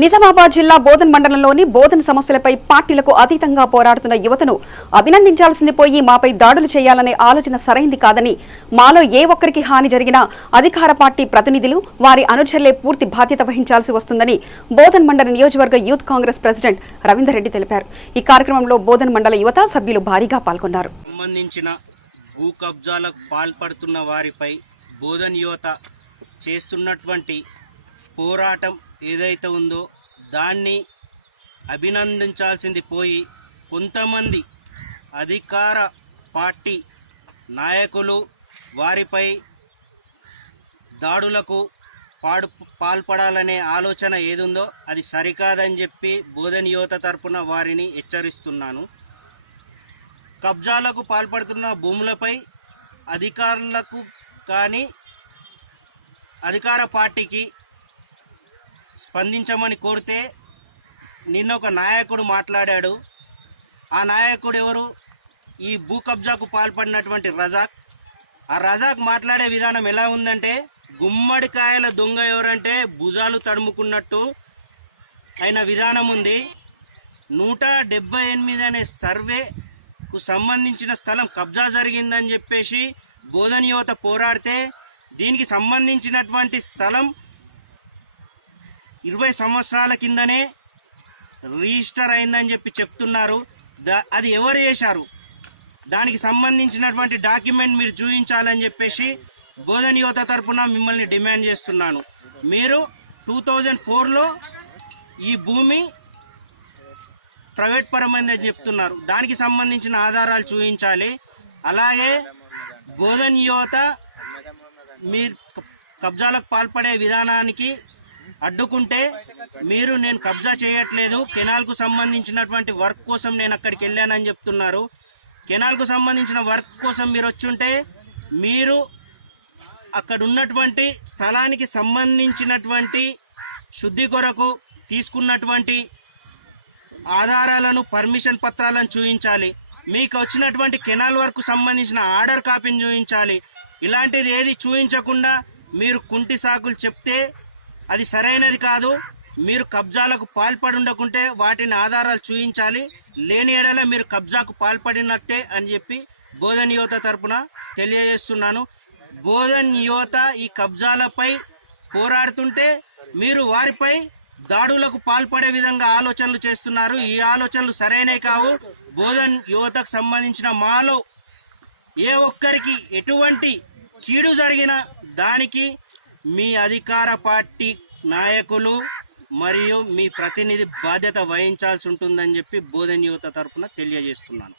నిజామాబాద్ జిల్లా బోధన్ మండలంలోని బోధన్ సమస్యలపై పార్టీలకు అతీతంగా పోరాడుతున్న యువతను అభినందించాల్సింది పోయి మాపై దాడులు చేయాలనే ఆలోచన సరైంది కాదని, మాలో ఏ ఒక్కరికి హాని జరిగినా అధికార పార్టీ ప్రతినిధులు వారి అనుచరులే పూర్తి బాధ్యత వహించాల్సి వస్తుందని బోధన్ మండల నియోజకవర్గ యూత్ కాంగ్రెస్ ప్రెసిడెంట్ రవీందర్ రెడ్డి తెలిపారు. ఈ కార్యక్రమంలో బోధన్ మండల యువత సభ్యులు భారీగా పాల్గొన్నారు. భూ కబ్జాలకు పాల్పడుతున్న వారిపై బోధన్ యువత చేస్తున్నటువంటి పోరాటం ఏదైతే ఉందో దాన్ని అభినందించాల్సింది పోయి కొంతమంది అధికార పార్టీ నాయకులు వారిపై దాడులకు పాల్పడాలనే ఆలోచన ఏదుందో అది సరికాదని చెప్పి బోధన్ యువత తరపున వారిని హెచ్చరిస్తున్నాను. కబ్జాలకు పాల్పడుతున్న భూములపై అధికారులకు కానీ అధికార పార్టీకి స్పందించమని కోరితే నిన్న ఒక నాయకుడు మాట్లాడాడు. ఆ నాయకుడు ఎవరు? ఈ భూ కబ్జాకు పాల్పడినటువంటి రజాక్. ఆ రజాక్ మాట్లాడే విధానం ఎలా ఉందంటే, గుమ్మడికాయల దొంగ ఎవరంటే భుజాలు తడుముకున్నట్టు అయిన విధానం ఉంది. 178 అనే సర్వేకు సంబంధించిన స్థలం కబ్జా జరిగిందని చెప్పేసి బోధన్ యువత పోరాడితే దీనికి సంబంధించినటువంటి స్థలం 20 సంవత్సరాల కిందనే రిజిస్టర్ అయిందని చెప్పి చెప్తున్నారు. అది ఎవరు చేశారు? దానికి సంబంధించినటువంటి డాక్యుమెంట్ మీరు చూపించాలని చెప్పేసి బోధన్ యువత తరపున మిమ్మల్ని డిమాండ్ చేస్తున్నాను. మీరు 2004లో ఈ భూమి ప్రైవేట్ పరమైందని చెప్తున్నారు. దానికి సంబంధించిన ఆధారాలు చూపించాలి. అలాగే బోధన్ యువత మీరు కబ్జాలకు పాల్పడే విధానానికి అడ్డుకుంటే నేను కబ్జా చేయట్లేదు, కెనాల్కు సంబంధించినటువంటి వర్క్ కోసం నేను అక్కడికి వెళ్ళానని చెప్తున్నారు. కెనాల్కు సంబంధించిన వర్క్ కోసం మీరు వచ్చుంటే మీరు అక్కడ ఉన్నటువంటి స్థలానికి సంబంధించినటువంటి శుద్ధి కొరకు తీసుకున్నటువంటి ఆధారాలను, పర్మిషన్ పత్రాలను చూపించాలి. మీకు వచ్చినటువంటి కెనాల్ వర్క్ సంబంధించిన ఆర్డర్ కాపీని చూపించాలి. ఇలాంటిది ఏది చూపించకుండా మీరు కుంటి సాకులు చెప్తే అది సరైనది కాదు. మీరు కబ్జాలకు పాల్పడి ఉండకుంటే వాటిని ఆధారాలు చూపించాలి. లేని ఏడల మీరు కబ్జాకు పాల్పడినట్టే అని చెప్పి బోధన్ యువత తరపున తెలియజేస్తున్నాను. బోధన్ యువత ఈ కబ్జాలపై పోరాడుతుంటే మీరు వారిపై దాడులకు పాల్పడే విధంగా ఆలోచనలు చేస్తున్నారు. ఈ ఆలోచనలు సరైనవి కావు. బోధన్ యువతకు సంబంధించిన మాలో ఏ ఒక్కరికి ఎటువంటి కీడు జరిగిన దానికి మీ అధికార పార్టీ నాయకులు మరియు మీ ప్రతినిధి బాధ్యత వహించాల్సి ఉంటుందని చెప్పి బోధన్ యువత తరపున తెలియజేస్తున్నాను.